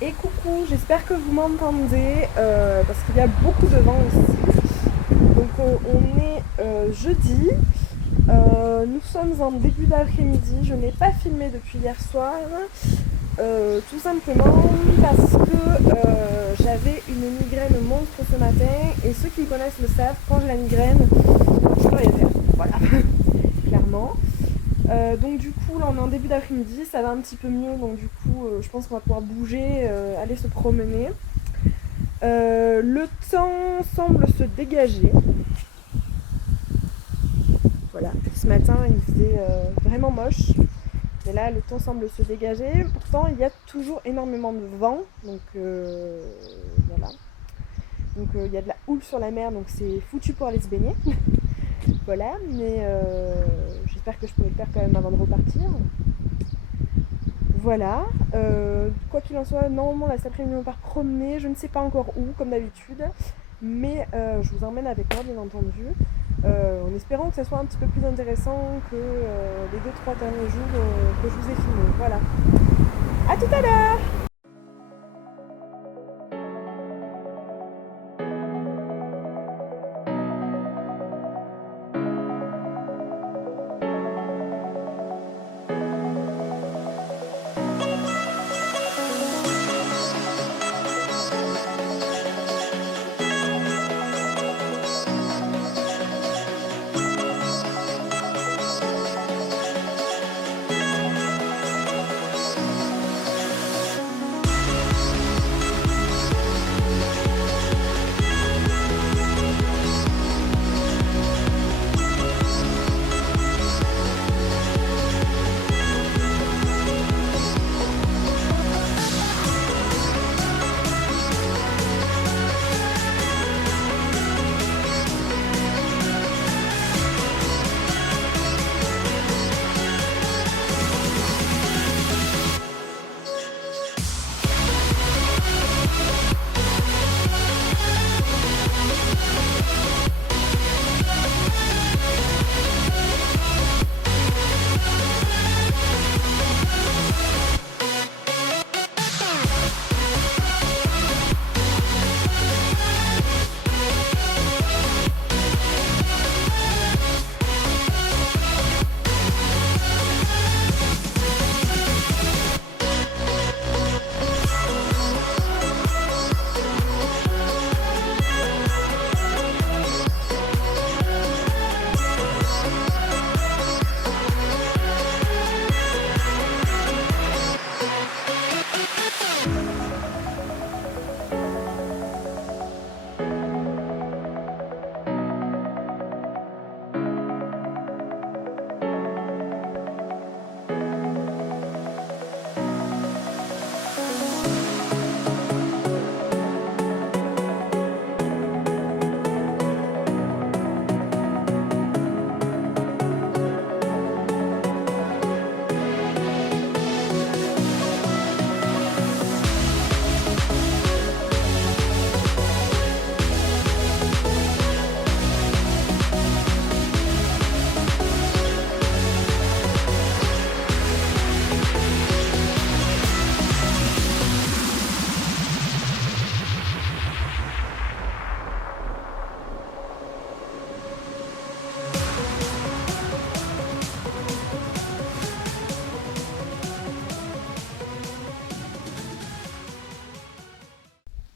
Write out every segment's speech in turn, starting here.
Et coucou, j'espère que vous m'entendez parce qu'il y a beaucoup de vent ici. Donc on est jeudi, nous sommes en début d'après-midi. Je n'ai pas filmé depuis hier soir, tout simplement parce que j'avais une migraine monstre ce matin. Et ceux qui me connaissent le savent, quand j'ai la migraine, je peux rien faire. Voilà, clairement. Donc du coup là on est en début d'après-midi, ça va un petit peu mieux, donc du coup je pense qu'on va pouvoir bouger, aller se promener. Le temps semble se dégager. Voilà, ce matin il faisait vraiment moche, mais là le temps semble se dégager. Pourtant il y a toujours énormément de vent, donc voilà. Donc il y a de la houle sur la mer, donc c'est foutu pour aller se baigner. Voilà, mais j'espère que je pourrai le faire quand même avant de repartir. Voilà, quoi qu'il en soit, normalement là cet après-midi on part promener, je ne sais pas encore où comme d'habitude, mais je vous emmène avec moi bien entendu, en espérant que ça soit un petit peu plus intéressant que les deux trois derniers jours que je vous ai filmés. Voilà, à tout à l'heure.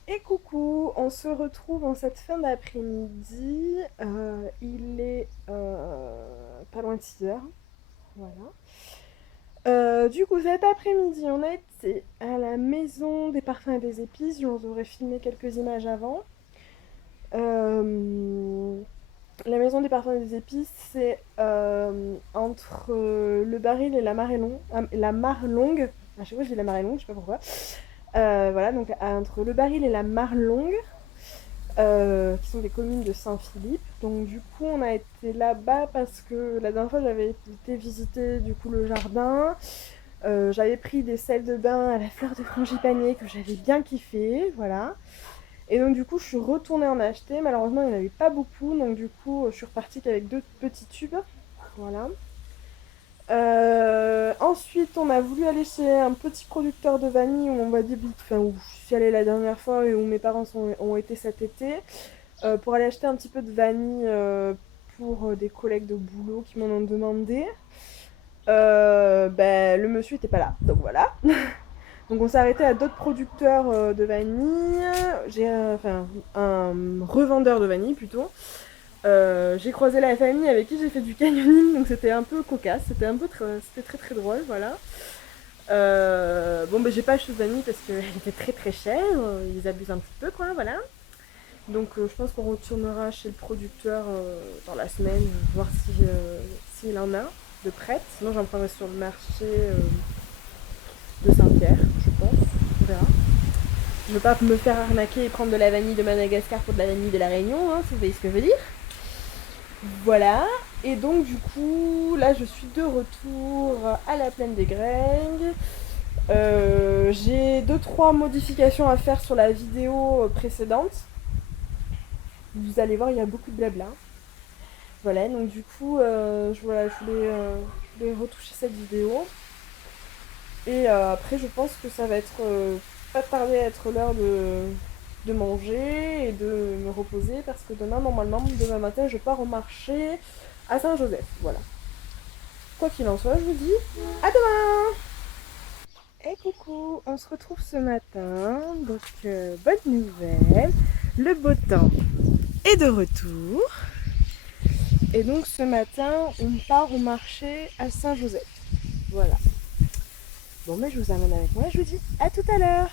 Et coucou, on se retrouve en cette fin d'après-midi. Il est pas loin de 6 heures. Voilà. Du coup, cet après-midi, on a été à la maison des parfums et des épices. Je vous aurais filmé quelques images avant. La maison des parfums et des épices, c'est entre le Baril et la Mare Longue. À chaque fois, je dis la Mare Longue, je sais pas pourquoi. Voilà, donc entre le Baril et la Mare Longue, qui sont des communes de Saint-Philippe. Donc du coup, on a été là-bas parce que la dernière fois, j'avais été visiter du coup le jardin. J'avais pris des sels de bain à la fleur de frangipanier que j'avais bien kiffé, voilà. Et donc du coup, je suis retournée en acheter. Malheureusement, il n'y en avait pas beaucoup, donc du coup, je suis repartie qu'avec deux petits tubes, voilà. Ensuite, on a voulu aller chez un petit producteur de vanille où on va dire, enfin, où je suis allée la dernière fois et où mes parents ont été cet été, pour aller acheter un petit peu de vanille pour des collègues de boulot qui m'en ont demandé. Ben, le monsieur était pas là, donc voilà. Donc on s'est arrêté à d'autres producteurs de vanille. J'ai enfin un revendeur de vanille plutôt. J'ai croisé la famille avec qui j'ai fait du canyoning, donc c'était un peu cocasse, c'était très très drôle, voilà. Bon, ben j'ai pas acheté de vanille parce qu'elle était très très chère, ils abusent un petit peu, quoi, voilà. Donc je pense qu'on retournera chez le producteur dans la semaine, voir s'il en a de prête. Sinon j'en prendrai sur le marché de Saint-Pierre, je pense, on verra. Je veux pas me faire arnaquer et prendre de la vanille de Madagascar pour de la vanille de la Réunion, hein, si vous voyez ce que je veux dire. Voilà, et donc du coup, là je suis de retour à la plaine des Grengues. J'ai 2-3 modifications à faire sur la vidéo précédente. Vous allez voir, il y a beaucoup de blabla. Voilà, donc du coup, je voulais retoucher cette vidéo. Et après, je pense que ça va être pas tarder à être l'heure de manger et de me reposer parce que demain matin, je pars au marché à Saint-Joseph. Voilà. Quoi qu'il en soit, je vous dis à demain! Et coucou, on se retrouve ce matin, donc bonne nouvelle, le beau temps est de retour. Et donc ce matin, on part au marché à Saint-Joseph. Voilà. Bon, mais je vous amène avec moi, je vous dis à tout à l'heure!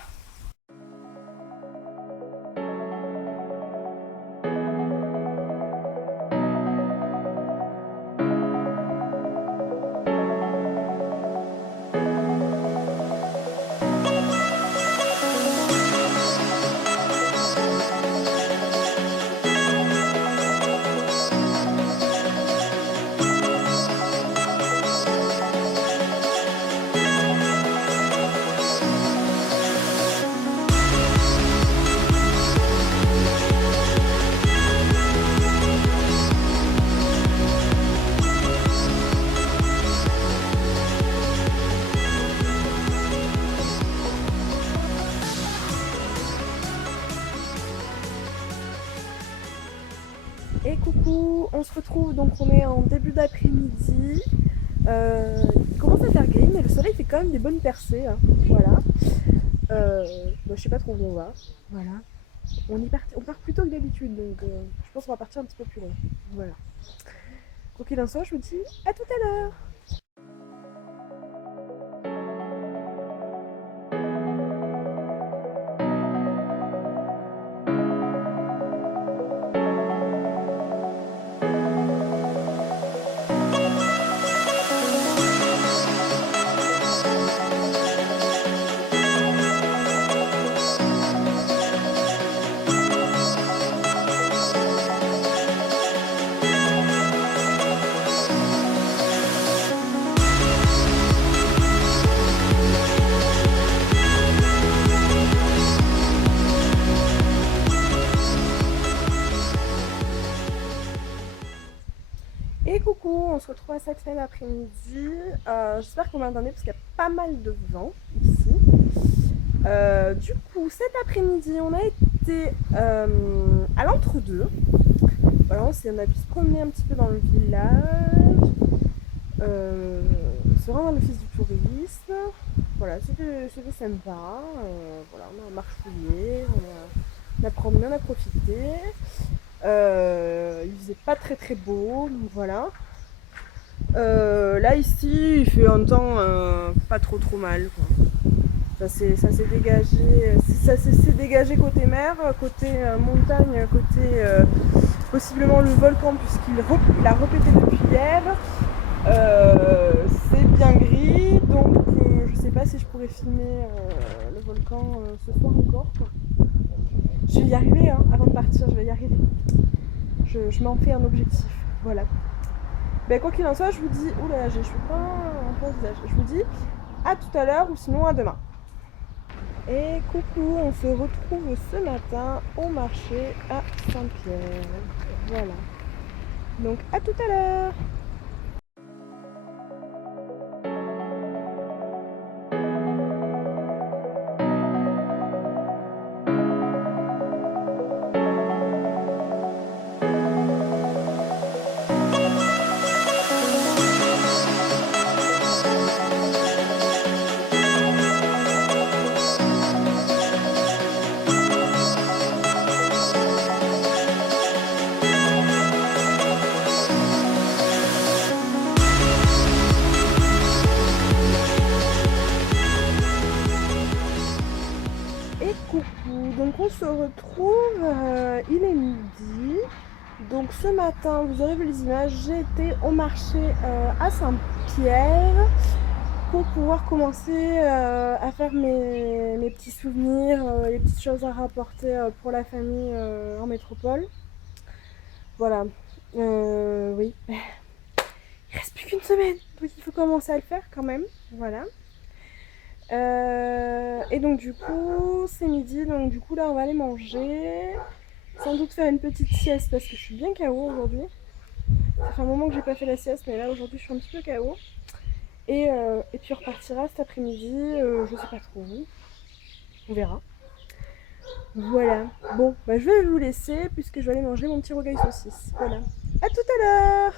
Et coucou, on se retrouve, donc on est en début d'après-midi. Il commence à faire gris, mais le soleil fait quand même des bonnes percées, hein. Voilà. Je sais pas trop où on va. Voilà. On part plus tôt que d'habitude, donc je pense qu'on va partir un petit peu plus loin. Voilà. Quoi qu'il en soit, je vous dis à tout à l'heure! Et coucou, on se retrouve à cette fin d'après-midi. J'espère que vous m'entendez parce qu'il y a pas mal de vent ici. Du coup, cet après-midi, on a été à l'entre-deux. Voilà, on a pu se promener un petit peu dans le village, se rendre à l'office du tourisme. Voilà, c'était sympa. Voilà, on a marchouillé, on a promené, on a profité. Il faisait pas très très beau, donc voilà. Là ici, il fait un temps pas trop mal, quoi. Ça s'est dégagé côté mer, côté montagne, côté possiblement le volcan puisqu'il a répété depuis hier. C'est bien gris, donc je sais pas si je pourrais filmer le volcan ce soir encore, quoi. Je vais y arriver, hein, avant de partir, je vais y arriver. Je m'en fais un objectif, voilà. Ben, quoi qu'il en soit, je vous dis... Oula, je suis pas un peu visage. Je vous dis à tout à l'heure ou sinon à demain. Et coucou, on se retrouve ce matin au marché à Saint-Pierre. Voilà. Donc à tout à l'heure. on se retrouve, il est midi. Donc ce matin, vous aurez vu les images, j'ai été au marché à Saint-Pierre pour pouvoir commencer à faire mes petits souvenirs, les petites choses à rapporter pour la famille en métropole. Voilà. Oui. Il reste plus qu'une semaine, donc il faut commencer à le faire quand même. Voilà. Et donc du coup, c'est midi, donc du coup là on va aller manger. Sans doute faire une petite sieste parce que je suis bien KO aujourd'hui. Ça fait un moment que j'ai pas fait la sieste, mais là aujourd'hui je suis un petit peu KO. Et puis on repartira cet après-midi, je sais pas trop où. On verra. Voilà. Bon, bah je vais vous laisser puisque je vais aller manger mon petit rogaille saucisse. Voilà. À tout à l'heure.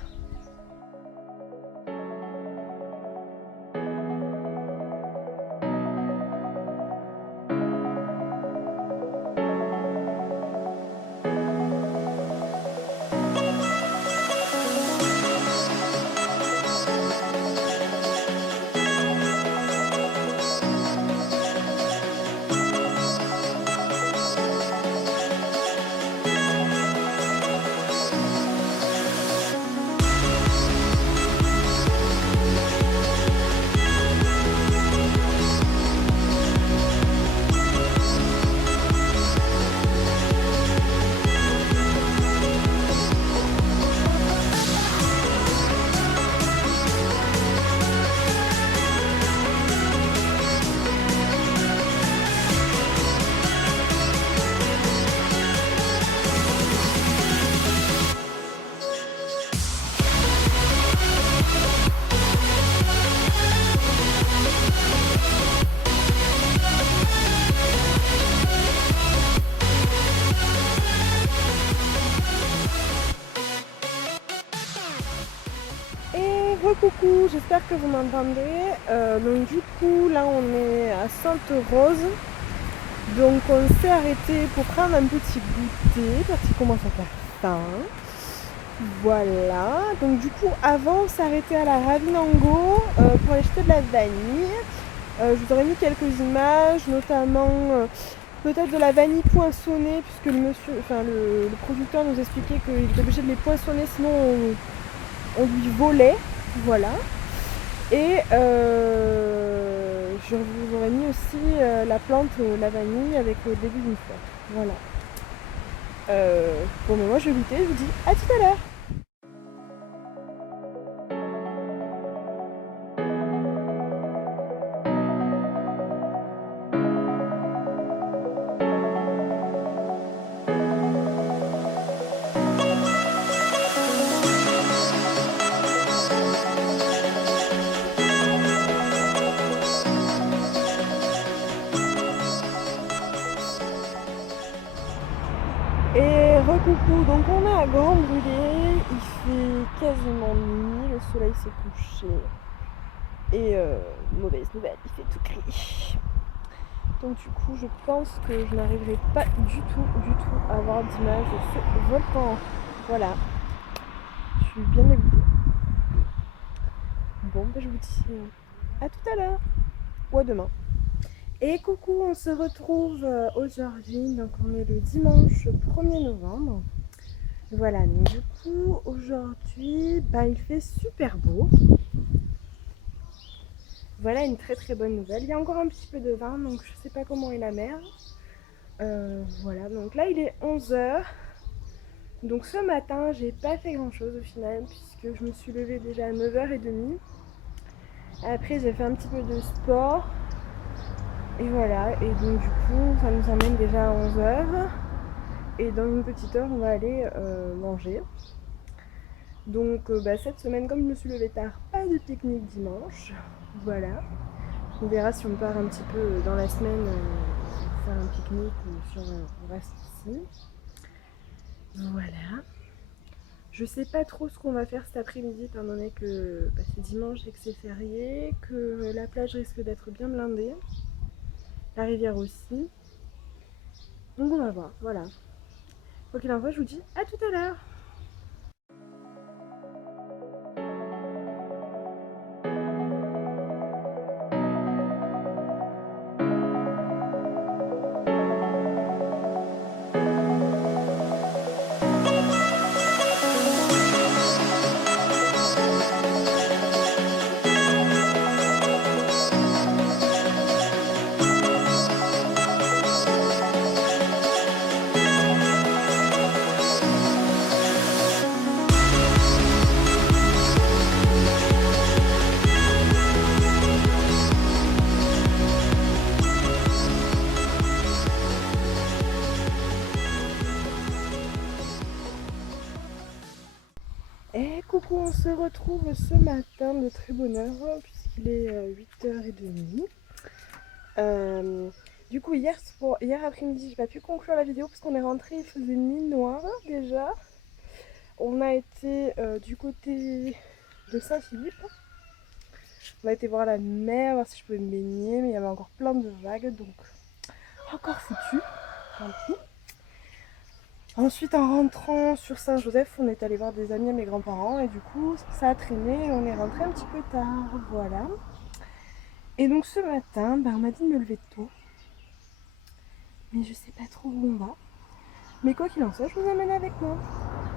Et recoucou, j'espère que vous m'entendez. Donc du coup, là on est à Sainte-Rose. Donc on s'est arrêté pour prendre un petit goûter parce qu'il commence à faire faim. Voilà. Donc du coup, avant on s'est arrêté à la Ravinango pour acheter de la vanille. Je vous aurais mis quelques images, notamment peut-être de la vanille poinçonnée, puisque le producteur nous expliquait qu'il était obligé de les poinçonner, sinon on lui volait. Voilà. Et je vous aurais mis aussi la plante, la vanille, avec le début d'une fleur. Voilà. Bon, mais moi je vais goûter, je vous dis à tout à l'heure. Et recoucou, donc on est à Grand Brûlé, il fait quasiment nuit, le soleil s'est couché. Et mauvaise nouvelle, il fait tout gris. Donc du coup je pense que je n'arriverai pas du tout à avoir d'image de ce volcan. Voilà. Je suis bien dégoûtée. Bon, ben je vous dis à tout à l'heure ou à demain. Et coucou, on se retrouve aujourd'hui, donc on est le dimanche 1er novembre. Voilà, donc du coup aujourd'hui, il fait super beau. Voilà une très bonne nouvelle. Il y a encore un petit peu de vent, donc je sais pas comment est la mer. Voilà, donc là il est 11h. Donc ce matin, j'ai pas fait grand chose au final, puisque je me suis levée déjà à 9h30. Après, j'ai fait un petit peu de sport. Et voilà, et donc du coup, ça nous emmène déjà à 11h. Et dans une petite heure, on va aller manger. Donc cette semaine, comme je me suis levée tard, pas de pique-nique dimanche. Voilà. On verra si on part un petit peu dans la semaine faire un pique-nique ou si on reste ici. Voilà. Je sais pas trop ce qu'on va faire cet après-midi étant donné que c'est dimanche et que c'est férié, que la plage risque d'être bien blindée. La rivière aussi. Donc on va voir, voilà. Quoi qu'il en soit, je vous dis à tout à l'heure. on se retrouve ce matin de très bonne heure puisqu'il est 8h30. Du coup hier après-midi j'ai pas pu conclure la vidéo parce qu'on est rentré, il faisait nuit noire déjà. On a été du côté de Saint-Philippe. On a été voir la mer, voir si je pouvais me baigner, mais il y avait encore plein de vagues donc encore foutu, tant pis. Ensuite, en rentrant sur Saint-Joseph, on est allé voir des amis à mes grands-parents et du coup, ça a traîné et on est rentré un petit peu tard, voilà. Et donc ce matin, on m'a dit de me lever tôt, mais je sais pas trop où on va. Mais quoi qu'il en soit, je vous emmène avec moi.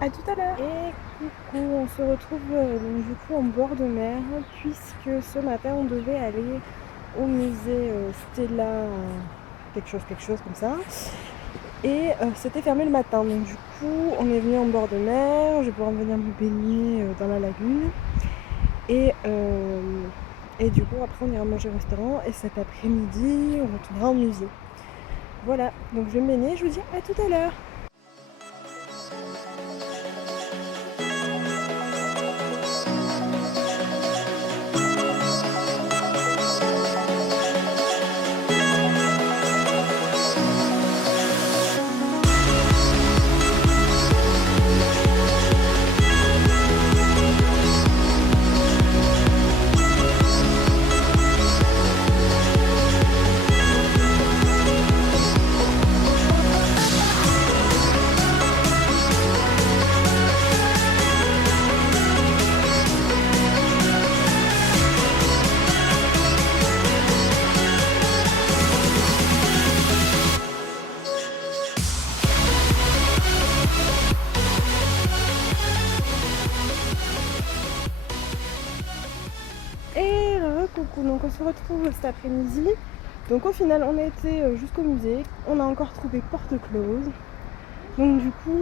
À tout à l'heure. Et coucou, on se retrouve donc du coup en bord de mer puisque ce matin on devait aller au musée Stella, quelque chose comme ça. Et c'était fermé le matin, donc du coup on est venu en bord de mer, je vais pouvoir venir me baigner dans la lagune. Et du coup après on ira manger au restaurant et cet après-midi on retournera au musée. Voilà, donc je vais me baigner, je vous dis à tout à l'heure. Et coucou, donc on se retrouve cet après-midi. Donc au final on a été jusqu'au musée, on a encore trouvé porte close. Donc du coup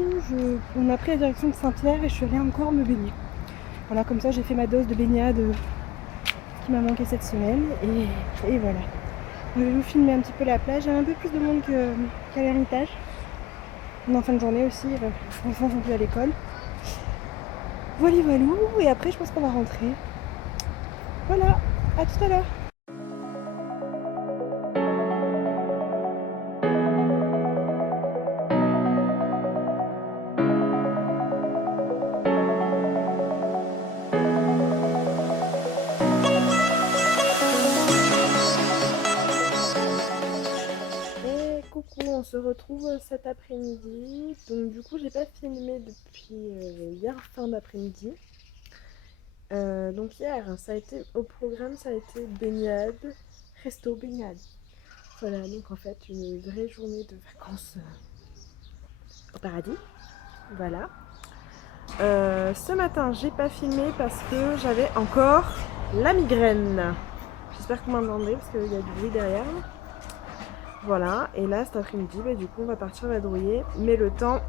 on a pris la direction de Saint-Pierre et je suis allée encore me baigner. Voilà, comme ça j'ai fait ma dose de baignade qui m'a manqué cette semaine et voilà. Je vais vous filmer un petit peu la plage, il y a un peu plus de monde qu'à l'Ermitage. On est en fin de journée aussi, les enfants sont plus à l'école. Voilà, voilou, et après je pense qu'on va rentrer. Voilà, à tout à l'heure. Et coucou, on se retrouve cet après-midi. Donc du coup j'ai pas filmé depuis hier fin d'après-midi. Donc hier ça a été au programme, ça a été baignade, resto baignade. Voilà, donc en fait une vraie journée de vacances au paradis. Voilà. Ce matin j'ai pas filmé parce que j'avais encore la migraine. J'espère que vous m'entendez parce qu'il y a du bruit derrière. Voilà, et là cet après-midi, du coup on va partir vadrouiller, mais le temps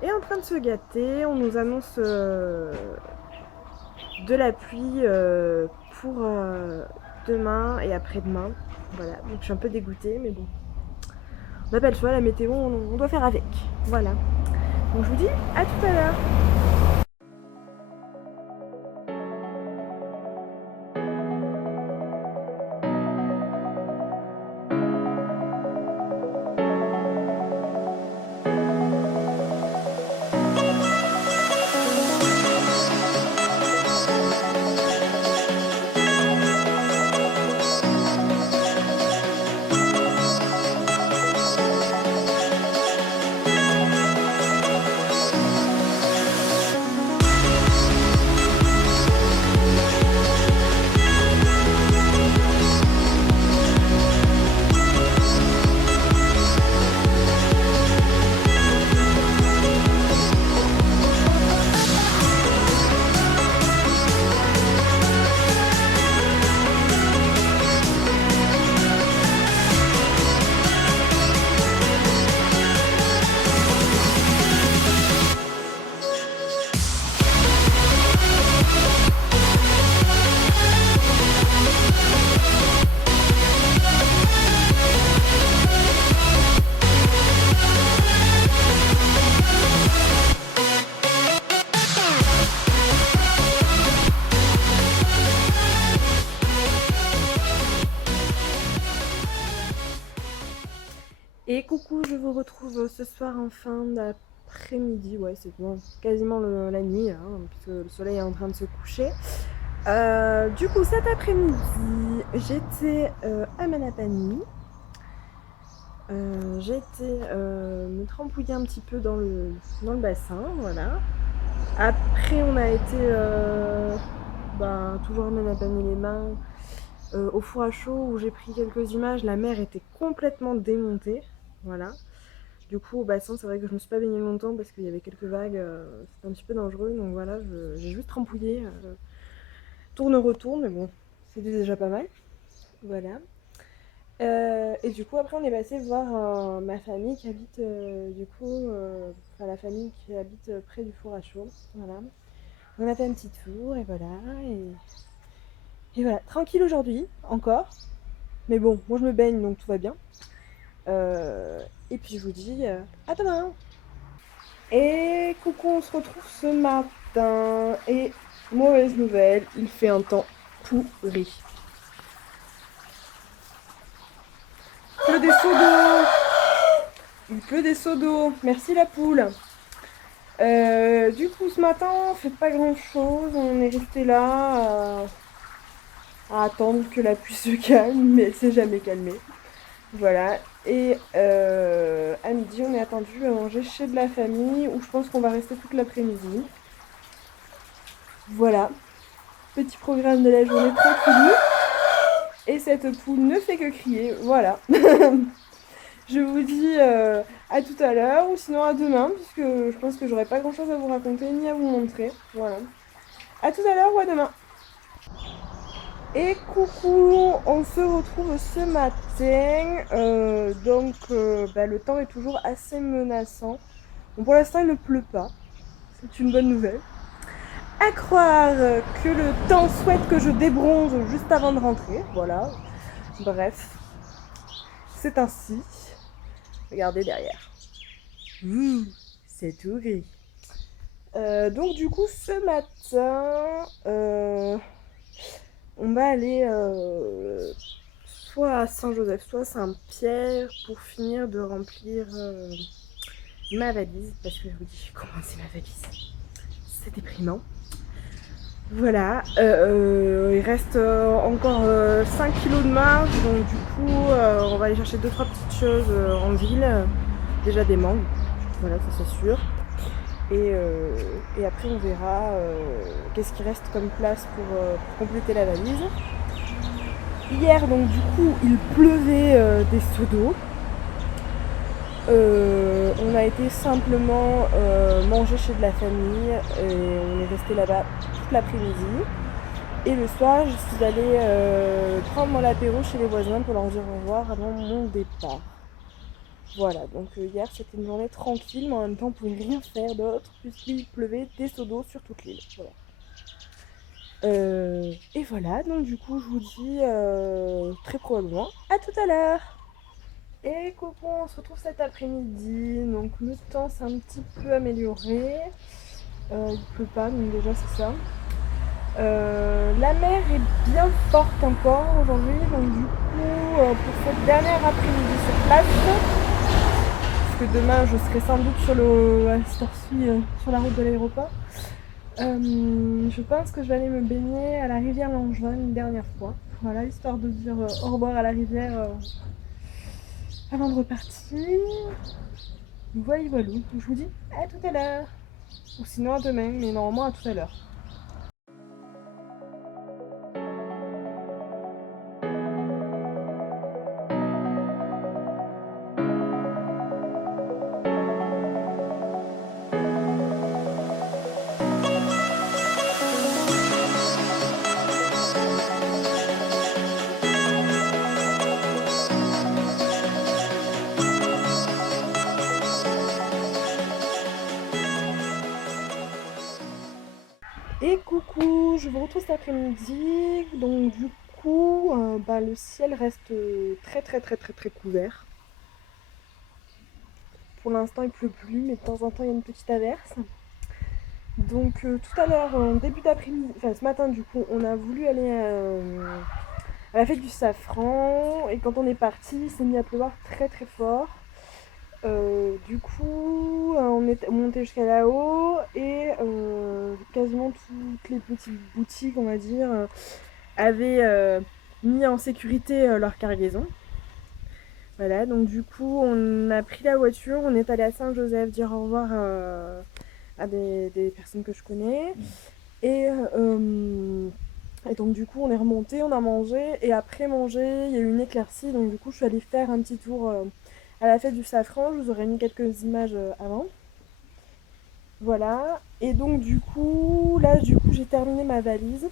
est en train de se gâter. On nous annonce de la pluie pour demain et après-demain. Voilà, donc je suis un peu dégoûtée, mais bon. On n'a pas le choix, la météo, on doit faire avec. Voilà. Donc je vous dis à tout à l'heure. Et coucou, je vous retrouve ce soir en fin d'après-midi, ouais c'est bon, quasiment la nuit, hein, puisque le soleil est en train de se coucher. Du coup cet après-midi, j'étais à Manapani. J'ai été me trempouiller un petit peu dans le bassin, voilà. Après on a été toujours à Manapani les mains, au four à chaud où j'ai pris quelques images. La mer était complètement démontée, voilà. Du coup, au bassin, c'est vrai que je me suis pas baignée longtemps parce qu'il y avait quelques vagues, c'était un petit peu dangereux. Donc voilà, j'ai juste trempouillé, tourne-retourne, mais bon, c'était déjà pas mal. Voilà. Et du coup, après, on est passé voir ma famille qui habite, la famille qui habite près du four à chaud. Voilà. On a fait un petit tour, et voilà. Et voilà, tranquille aujourd'hui, encore. Mais bon, moi je me baigne, donc tout va bien. Et puis je vous dis à demain. Et coucou, on se retrouve ce matin. Et mauvaise nouvelle, il fait un temps pourri. Il pleut des seaux d'eau. Il pleut des seaux d'eau. Merci la poule. Du coup, ce matin, on fait pas grand chose. On est resté là à attendre que la pluie se calme, mais elle s'est jamais calmée. Voilà. Et à midi, on est attendu à manger chez de la famille où je pense qu'on va rester toute l'après-midi. Voilà. Petit programme de la journée tranquille. Et cette poule ne fait que crier. Voilà. Je vous dis à tout à l'heure ou sinon à demain, puisque je pense que j'aurai pas grand chose à vous raconter ni à vous montrer. Voilà. À tout à l'heure ou à demain. Et coucou, on se retrouve ce matin. Le temps est toujours assez menaçant. Bon, pour l'instant, il ne pleut pas. C'est une bonne nouvelle. À croire que le temps souhaite que je débronze juste avant de rentrer. Voilà. Bref, c'est ainsi. Regardez derrière. C'est tout gris. Donc du coup, ce matin, on va aller soit à Saint-Joseph, soit à Saint-Pierre pour finir de remplir ma valise. Parce que je vous dis, comment c'est ma valise? C'est déprimant. Voilà, il reste encore 5 kilos de marge, donc du coup on va aller chercher 2-3 petites choses en ville, déjà des mangues, voilà ça c'est sûr, et après on verra qu'est-ce qui reste comme place pour compléter la valise. Hier donc du coup il pleuvait des seaux d'eau. On a été simplement manger chez de la famille et on est resté là-bas toute l'après-midi. Et le soir, je suis allée prendre l'apéro chez les voisins pour leur dire au revoir avant mon départ. Voilà, donc hier c'était une journée tranquille, mais en même temps on pouvait rien faire d'autre puisqu'il pleuvait des seaux d'eau sur toute l'île. Voilà. Et voilà, donc du coup je vous dis très probablement à tout à l'heure. Et coucou, on se retrouve cet après-midi, donc le temps s'est un petit peu amélioré. Il pleut pas, donc déjà c'est ça. La mer est bien forte encore aujourd'hui, donc du coup pour cette dernière après-midi sur place, parce que demain je serai sans doute sur la route de l'aéroport, je pense que je vais aller me baigner à la rivière Langevin une dernière fois, voilà, histoire de dire au revoir à la rivière avant de repartir. Voilà, donc je vous dis à tout à l'heure, ou sinon à demain, mais normalement à tout à l'heure. Et coucou, je vous retrouve cet après-midi. Donc du coup, le ciel reste très couvert. Pour l'instant, il pleut plus, mais de temps en temps, il y a une petite averse. Donc tout à l'heure, en début d'après-midi, enfin ce matin du coup, on a voulu aller à la fête du safran. Et quand on est parti, il s'est mis à pleuvoir très fort. Du coup, on est monté jusqu'à là-haut et quasiment toutes les petites boutiques, on va dire, avaient mis en sécurité leur cargaison. Voilà, donc du coup, on a pris la voiture, on est allé à Saint-Joseph dire au revoir à des personnes que je connais. Et, et donc du coup, on est remonté, on a mangé, et après manger, il y a eu une éclaircie, donc du coup, je suis allée faire un petit tour à la fête du safran. Je vous aurais mis quelques images avant. Voilà, et donc du coup, là, j'ai terminé ma valise.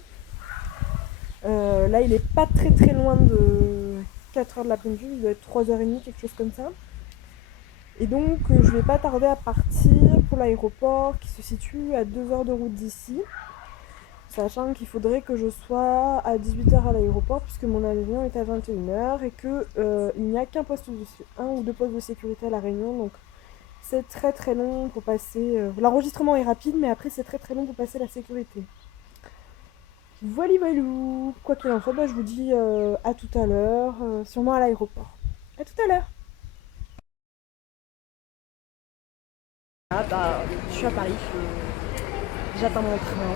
Là, il est pas très très loin de 4h de l'après-midi, il doit être 3h30, quelque chose comme ça. Et donc, je vais pas tarder à partir pour l'aéroport qui se situe à 2 heures de route d'ici. Sachant qu'il faudrait que je sois à 18h à l'aéroport puisque mon avion est à 21h et qu'il n'y a un ou deux postes de sécurité à La Réunion. Donc c'est très très long pour passer. L'enregistrement est rapide, mais après c'est très très long pour passer la sécurité. Voilà, voilou. Quoi qu'il en soit, je vous dis à tout à l'heure, sûrement à l'aéroport. À tout à l'heure. Ah bah, je suis à Paris, j'attends mon train.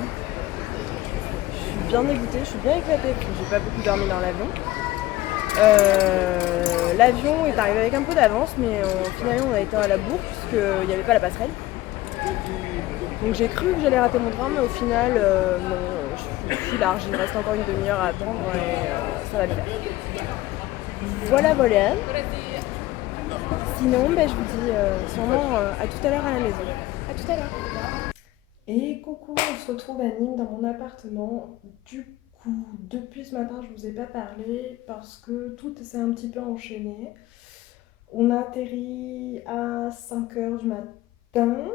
Je suis bien dégoûtée, je suis bien éclatée parce que j'ai pas beaucoup dormi dans l'avion. L'avion est arrivé avec un peu d'avance, mais finalement on a été à la bourre puisqu'il n'y avait pas la passerelle. Donc j'ai cru que j'allais rater mon train, mais au final, non, je suis large, il me reste encore une demi-heure à attendre et ça va le faire. Voilà, voilà. Sinon, je vous dis sûrement à tout à l'heure à la maison. À tout à l'heure. Et coucou, on se retrouve à Nîmes dans mon appartement. Du coup, depuis ce matin, je vous ai pas parlé parce que tout s'est un petit peu enchaîné. On a atterri à 5h du matin.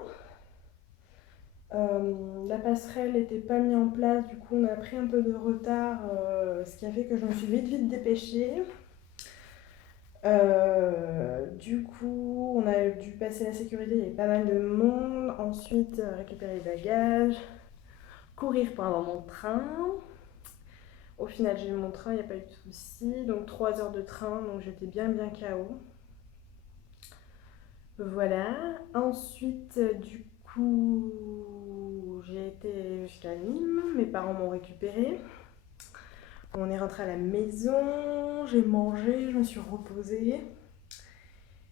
La passerelle n'était pas mise en place, du coup on a pris un peu de retard, ce qui a fait que je me suis vite dépêchée. Du coup, on a dû passer la sécurité, il y avait pas mal de monde. Ensuite, récupérer les bagages, courir pour avoir mon train. Au final, j'ai eu mon train, il n'y a pas eu de souci. Donc 3 heures de train, donc j'étais bien KO. Voilà. Ensuite, du coup, j'ai été jusqu'à Nîmes. Mes parents m'ont récupérée. On est rentré à la maison, j'ai mangé, je me suis reposée.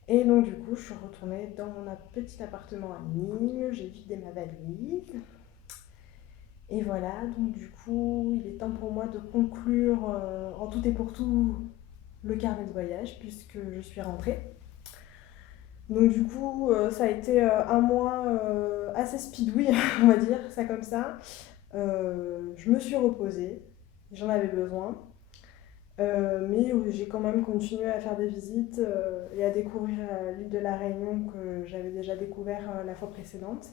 Et donc du coup, je suis retournée dans mon petit appartement à Nîmes, j'ai vidé ma valise. Et voilà, donc du coup, il est temps pour moi de conclure en tout et pour tout le carnet de voyage puisque je suis rentrée. Donc du coup, ça a été un mois assez speedoui, on va dire ça comme ça. Je me suis reposée, j'en avais besoin. Mais j'ai quand même continué à faire des visites et à découvrir l'île de la Réunion que j'avais déjà découvert la fois précédente.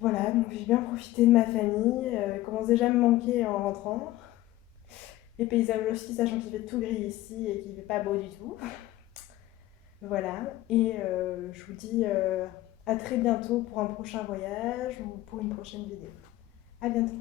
Voilà, donc j'ai bien profité de ma famille. Elle commence déjà à me manquer en rentrant. Les paysages aussi, sachant qu'il fait tout gris ici et qu'il ne fait pas beau du tout. Voilà, et je vous dis à très bientôt pour un prochain voyage ou pour une prochaine vidéo. À bientôt.